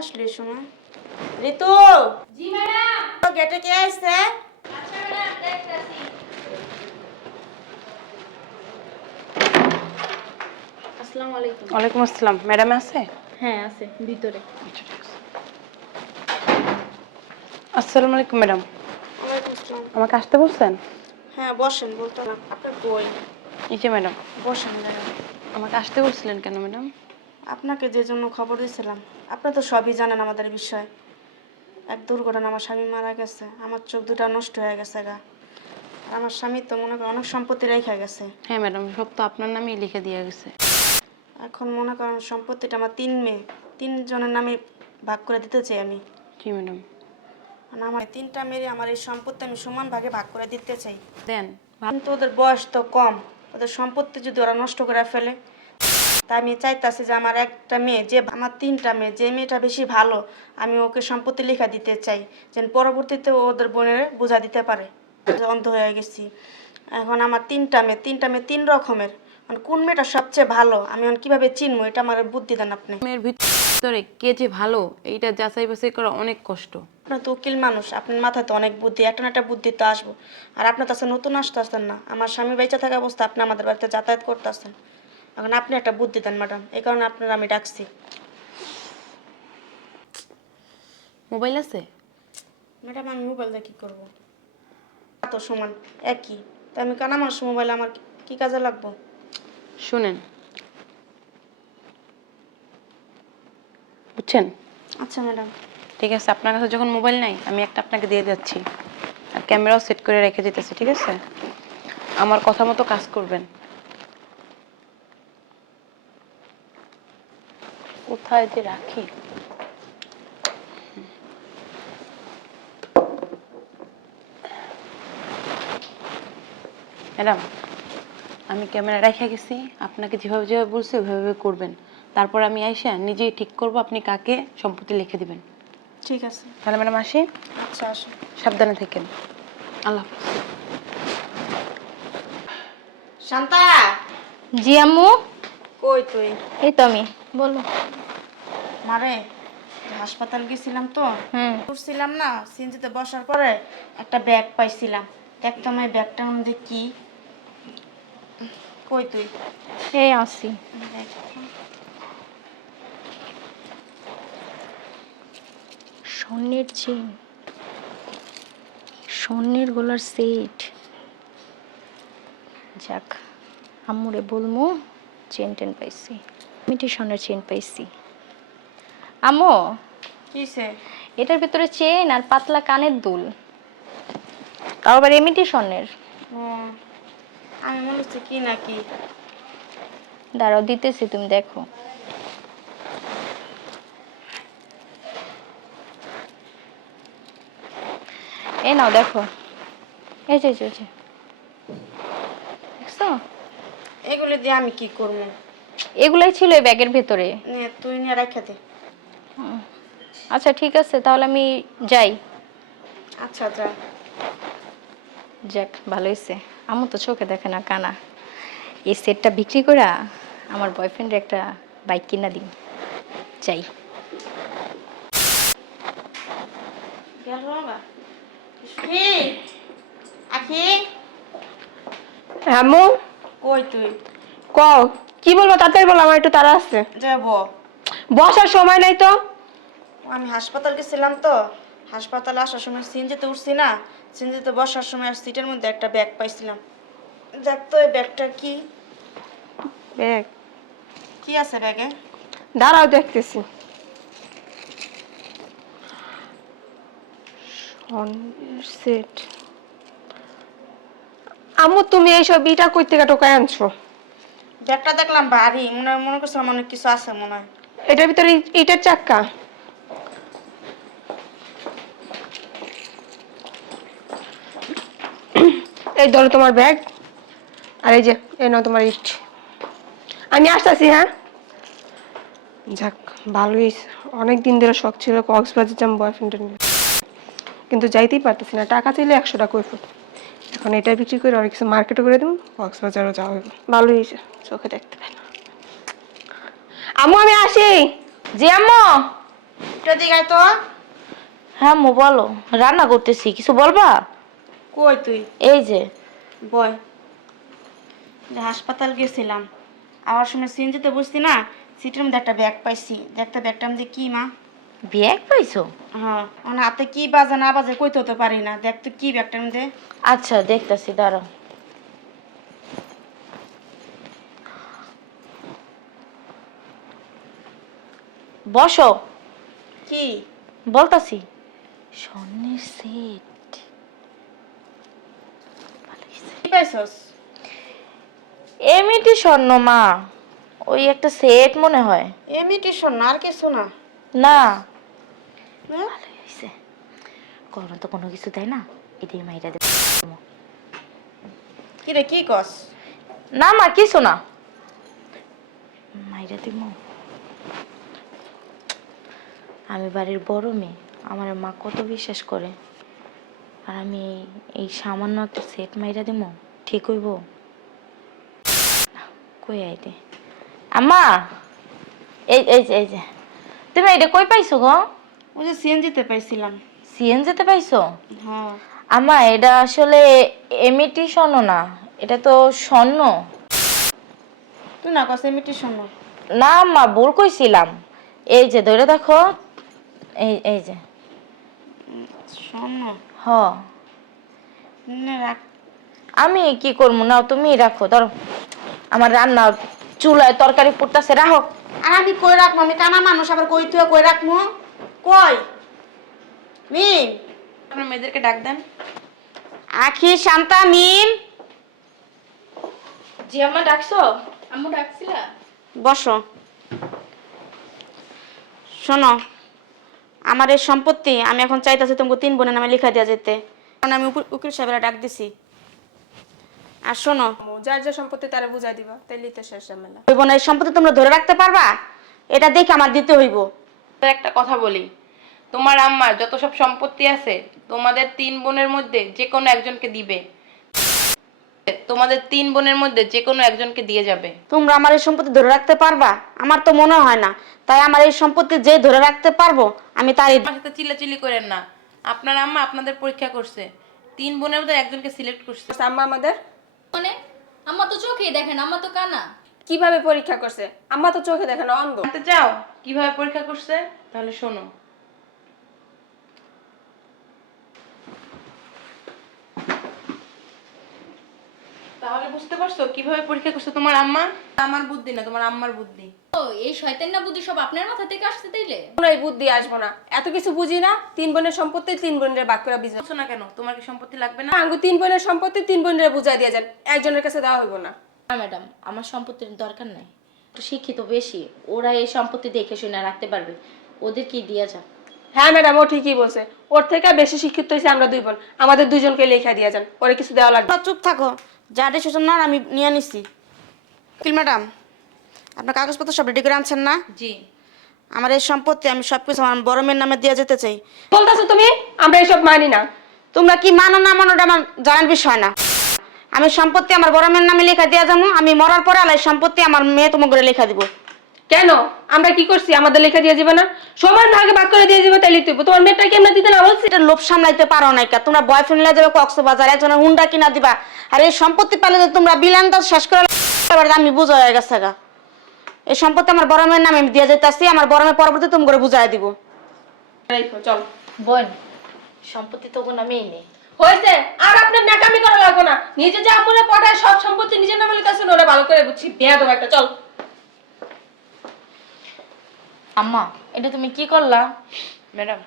আসলি শোনা। ঋতু! জি ম্যাডাম। গেটে কে আসছে আচ্ছা ম্যাডাম দেখতাছি। আসসালামু আলাইকুম। ওয়ালাইকুম আসসালাম। ম্যাডাম আছে? হ্যাঁ আছে ভিতরে। আসসালামু আলাইকুম ম্যাডাম। ওয়ালাইকুম আসসালাম। আমাকে আসতে বলছেন? হ্যাঁ বসেন বলতে না আপনার বই। এই যে ম্যাডাম। বসেন ম্যাডাম। আমাকে আসতে বলছিলেন কেন ম্যাডাম? আপনাকে যে জন্য খবর দিয়েছিলাম আপনি তো সবই জানেন আমাদের বিষয়। এক দুর্ঘটনা আমার স্বামী মারা গেছে আমার চোখ দুটা নষ্ট হয়ে গেছে গা। আর আমার স্বামী তো মনে করেন অনেক সম্পত্তি রেখে গেছে। হ্যাঁ ম্যাডাম সব তো আপনার নামেই লিখে দিয়ে গেছে। এখন মনে করেন সম্পত্তিটা আমার তিন মেয়ে তিনজনের নামে ভাগ করে দিতে চাই আমি। জি ম্যাডাম। আর আমার তিনটা মেয়ে আমার এই সম্পত্তি আমি সমান ভাগে ভাগ করে দিতে চাই। দেন কিন্তু ওদের বয়স তো কম ওদের সম্পত্তি যদি ওরা নষ্ট করে ফেলে তা আমি চাইতাছি যে আমার একটা মেয়ে যে আমার তিনটা মেয়ে যে মেয়েটা বেশি ভালো আমি ওকে সম্পত্তি লেখা দিতে চাই যেন পরবর্তীতে ওদের বোনের বোঝা দিতে পারে। অন্ধ হয়ে গেছি। এখন আমার তিনটা মেয়ে তিনটা মেয়ে তিন রকমের। কোন মেয়েটা সবচেয়ে ভালো আমি এখন কীভাবে চিনবো এটা আমার বুদ্ধি দেন আপনি। মেয়ের ভিতরে কে যে ভালো এইটা যাচাই বাছাই করা অনেক কষ্ট। আপনার তো উকিল মানুষ আপনার মাথায় তো অনেক বুদ্ধি একটা না একটা বুদ্ধি তো আসব। আর আপনার কাছে নতুন আসতে আসতেন না আমার স্বামী বেঁচে থাকা অবস্থা আপনি আমাদের বাড়িতে যাতায়াত করতে আসতেন। এখন আপনি একটা বুদ্ধি দেন ম্যাডাম। এই কারণে আপনার আমি ডাকছি। মোবাইল আছে? ম্যাডাম আমি মোবাইল দিয়ে কী করব? তো সমান একই। তা আমি কানা মানুষ মোবাইল আমার কি কাজে লাগবো? শুনেন। বুঝছেন? আচ্ছা ম্যাডাম। ঠিক আছে আপনার কাছে যখন মোবাইল নাই আমি একটা আপনাকে দিয়ে যাচ্ছি। আর ক্যামেরাও সেট করে রেখে দিতেছি ঠিক আছে? আমার কথা মতো কাজ করবেন। কোথায় যে রাখি? ম্যাডাম আমি ক্যামেরা রেখে গেছি আপনাকে যেভাবে যেভাবে বলছি ওইভাবে করবেন। তারপর আমি আইসা নিজেই ঠিক করব আপনি কাকে সম্পত্তি লিখে দিবেন। ঠিক আছে। তাহলে ম্যাডাম আসি? আচ্ছা আসুন সাবধানে থাকেন। আল্লাহ হাফেজ। শান্তা! জি আম্মু? কই তুই? এই তো আমি বলো। মারে হাসপাতাল গেছিলাম তো? হুম। উঠছিলাম না সিনজিতে বসার পরে একটা ব্যাগ পাইছিলাম। দেখতাম এই ব্যাগটার মধ্যে কি। কই তুই? এই আসি স্বর্ণের চেন স্বর্ণের গোলার সেট যাক আম্মুরে বলমু। চেন টেন পাইছি। মিটি স্বর্ণের চেন পাইছি। আম্মু! কিসে? এটার ভিতরে চেন আর পাতলা কানের দুল। তাও আবার ও আমি মনে হচ্ছে কি নাকি? দাঁড়াও দিতেছি তুমি দেখো। এই নাও দেখো। এই যে এই যে, এই যে। দেখছ এগুলো দিয়ে আমি কি করব? এগুলাই ছিল এই ব্যাগের ভেতরে। নে তুই নিয়ে রেখে দে। আচ্ছা ঠিক আছে তাহলে আমি যাই। আচ্ছা যা। যাক ভালো হয়েছে আমার তো চোখে দেখে না কানা। এই সেটটা বিক্রি করে আমার বয়ফ্রেন্ডের একটা বাইক কিনা দিন। চাই গেল বাবা। আখি। আম্মু। কই তুই। ক কি বলব তাড়াতাড়ি বলো আমার একটু তাড়া আছে। যাব। বসার সময় নাই তো? আমি হাসপাতাল গেছিলাম তো। হাসপাতালে আসার সময় সিনজিতে উঠছি না। সিনজিতে বসার সময় সিটের মধ্যে একটা ব্যাগ পাইছিলাম। দেখ তো এই ব্যাগটা কি? ব্যাগ? কি আছে ব্যাগে? দাঁড়াও দেখতেছি। সেট। আম্মু তুমি এইসব ইটা কই থেকে টোকায় আনছো? ব্যাগটা দেখলাম ভারী মনে মনে করছিলাম অনেক কিছু আছে মনে হয়। এটার ভিতরে ইটার চাক্কা? এই ধরো তোমার ব্যাগ আর এই যে এই নাও তোমার ইট। আমি আসতেছি হ্যাঁ? যাক ভালোই অনেক দিন ধরে শখ ছিল কক্সবাজার যাম বয়ফ্রেন্ডের নিয়ে। কিন্তু যাইতেই পারতেছি না। টাকা চাইলে একশো টাকা ফুট এখন এটা বিক্রি করে আর কিছু মার্কেটে করে দেবো। কক্সবাজারও যাওয়া হবে। ভালোই চোখে দেখতে পাই আম্মু আমি আসি। জি আম্মু। এদিকে আয় তো। হ্যাঁ মো বলো। রান্না করতেছি কিছু বলবা? কই তুই? এই যে। বয়। যে হাসপাতাল গেছিলাম। আবার সময় সিনজিতে বুঝতি না সিটের মধ্যে একটা ব্যাগ পাইছি। দেখতে ব্যাগটা মধ্যে কি মা? ব্যাগ পাইছো? হ্যাঁ ওর হাতে কি বাজে না বাজে কইতে হতে পারি না। দেখ তো কি ব্যাগটার মধ্যে। আচ্ছা দেখতাছি দাঁড়াও। বসো। কি? বলতাছি। স্বর্ণের সেট। কি পাইছস? এমনিটি স্বর্ণ মা। ওই একটা সেট মনে হয়। এমিটেশন না আর কিছু না। না? ভালোই হয়েছে। করোনা তো কোনো কিছু দেয় না এটাই মাইরা দেব কি রে কি কস না মা কিছু না। মাইরা দিব। আমি বাড়ির বড় মেয়ে আমার মা কত বিশ্বাস করে। আর আমি এই- সামান্য একটা সেট মাইরা দিব ঠিক হইব? কই আইতে? আম্মা! এই এই যে। তুমি এটা কই পাইছো গো? ওই যে সিএনজিতে পাইছিলাম। সিএন যেতে পাইছো? হ্যাঁ। আমা এটা আসলে এমিটি স্বর্ণ না এটা তো স্বর্ণ। তুই না কস এমিটেশন না। না আম্মা ভুল কইছিলাম। এই যে ধরে দেখো। এই এই যে। স্বর্ণ? হ। নে রাখ। আমি কি করব না তুমি রাখো ধরো। আমার রান্না চুলায় তরকারি পুড়তাছে রাখো। আর আমি কই রাখব আমি কানা মানুষ আবার কই তুই কই রাখব কই? মিম? আপনার মেয়েদেরকে ডাক দেন। আখি শান্তা মিম? জি আম্মা ডাকছো? আম্মু ডাকছিলা? বসো। শোনো আমার এই সম্পত্তি আমি এখন চাইতেছি তোমাকে তিন বোনের নামে লেখা দেওয়া যেতে। কারণ আমি উকিল- সাহেবেরা ডাক দিছি। আর শোনো যার যা সম্পত্তি তারা বুঝাই দিবা তাইলেই তো শেষ ঝামেলা। বোনের সম্পত্তি তোমরা ধরে রাখতে পারবা? এটা দেখে আমার দিতে হইব। তো একটা কথা বলি। তোমার আম্মার যত সব সম্পত্তি আছে তোমাদের তিন বোনের মধ্যে যে কোনো একজনকে দিবে। তোমাদের তিন বোনের মধ্যে যে কোনো একজনকে দিয়ে যাবে। তোমরা আমার এই সম্পত্তি ধরে রাখতে পারবা? আমার তো মনে হয় না। তাই আমার এই সম্পত্তি যে ধরে রাখতে পারব আমি তারই আমার সাথে চিল্লাচিল্লি করেন না। আপনার আম্মা আপনাদের পরীক্ষা করছে। তিন বোনের মধ্যে একজনকে সিলেক্ট করছে। আম্মা আমাদের? মানে আম্মা তো চোখেই দেখেন আম্মা তো কানা। কীভাবে পরীক্ষা করছে? আম্মা তো চোখে দেখে না অন্ধ। জানতে চাও কীভাবে পরীক্ষা করছে? তাহলে শোনো। তাহলে বুঝতে পারছ কীভাবে পরীক্ষা করছে তোমার আম্মা? আমার বুদ্ধি না তোমার আম্মার বুদ্ধি। ও এই শয়তান না বুদ্ধি সব আপনার মাথা থেকে আসতে তাইলে? কোনো এই বুদ্ধি আসব না। এত কিছু বুঝি না তিন বোনের সম্পত্তি তিন বোনের বাক করে বুঝছ না। কেন? তোমার কি সম্পত্তি লাগবে না? আঙ্গু তিন বোনের সম্পত্তি তিন বোনের বুঝাই দিয়ে যান। একজনের কাছে দেওয়া হইব না। না ম্যাডাম আমার সম্পত্তির দরকার নাই। একটু শিক্ষিত বেশি ওরা এই সম্পত্তি দেখে শুনে রাখতে পারবে। ওদের কি দিয়া যাক? হ্যাঁ ম্যাডাম ও ঠিকই বলছে। ওর থেকে বেশি শিক্ষিত হয়েছে আমরা দুই বোন। আমাদের দুইজনকে লেখা দিয়ে যান। ওরে কিছু দেওয়া লাগবে। চুপ থাকো। যা ডিসিশন না আমি নিয়ে নিছি উকিল ম্যাডাম আপনার কাগজপত্র সব রেডি করে আনছেন না? জি। আমার এই সম্পত্তি আমি সবকিছু আমার বড় মেয়ের নামে দিয়ে যেতে চাই। বলতেছো তুমি? আমরা এসব মানি না। তোমরা কি মানো না মানো আমার জানার বিষয় না। আমি সম্পত্তি আমার বড় মেয়ের নামে লেখা দিয়ে যাব আমি মরার পরে আলাই সম্পত্তি আমার মেয়ে তোমাকে করে লেখা দিব। কেন? আমরা কি করছি? আমাদের লেখা দিয়ে যাবে না? সমান ভাগে ভাগ করে দিয়ে যাবে তাই লিখতে হইবো। তোমার মেয়েটা কেমন দিতে না বলছি? এটা লোভ সামলাইতে পারো না কা। তোমরা বয়ফ্রেন্ড নিয়ে যাবে কক্সবাজার একজনের হুন্ডা কিনা দিবা। আর এই সম্পত্তি পালে যে তোমরা বিলান দাস শেষ করে এবার আমি বুঝা হয়ে গেছে গা। এই সম্পত্তি আমার বড় মেয়ের নামে আমি দিয়ে যেতেছি আমার বড় মেয়ে পরবর্তী তুমি করে বুঝাই দিব। চল। বোন সম্পত্তি তো কোনো আমিই নেই। হয়েছে? আর আপনার নাকামি করা লাগবে না। নিজে যা আমলে পড়ায় সব সম্পত্তি নিজের নামে লিখেছেন ওরা ভালো করে বুঝছি। বিয়া দেবো একটা চল। আম্মা এটা তুমি কি করলা? ম্যাডাম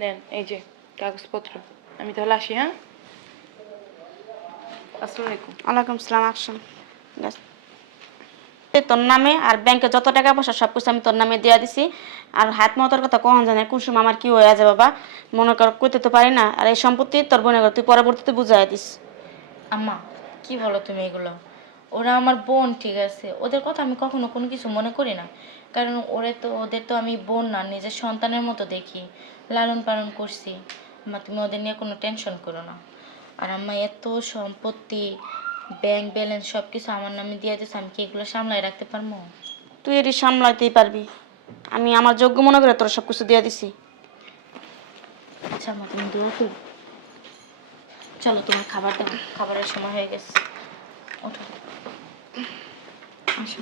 দেন এই যে কাগজপত্র। আমি তাহলে আসি হ্যাঁ? আসসালামু আলাইকুম। ওয়ালাইকুম আসসালাম আকশন তোর নামে আর ব্যাংকে যত টাকা পয়সা সব কিছু আমি তোর নামে দিয়ে দিছি। আর হাত মতোর কথা কখন জানে, কুসুম আমার কি হয়ে আছে বাবা? মনে কর, কইতে তো পারি না। আর এই সম্পত্তি তোর বোনের তুই পরবর্তীতে বুঝাই দিস। আম্মা, কি বলো তুমি এগুলো? ওরা আমার বোন, ঠিক আছে? ওদের কথা আমি কখনো কোনো কিছু মনে করি না। কারণ ওরে তো, ওদের তো আমি বোন না, নিজের সন্তানের মতো দেখি, লালন পালন করছি। আম্মা, তুমি ওদের নিয়ে কোনো টেনশন করো না। আর আম্মা, এত সম্পত্তি ব্যাংক ব্যালেন্স সব কিছু আমার নামে দিয়ে দিচ্ছে আমি কি এগুলো সামলায় রাখতে পারব? তুই এটি সামলাতেই পারবি। আমি আমার যোগ্য মনে করে তোর সব কিছু দিয়ে দিছি। আচ্ছা মা তুমি দোয়া করো। চলো তোমার খাবার দাও খাবারের সময় হয়ে গেছে। ওঠো। আসো।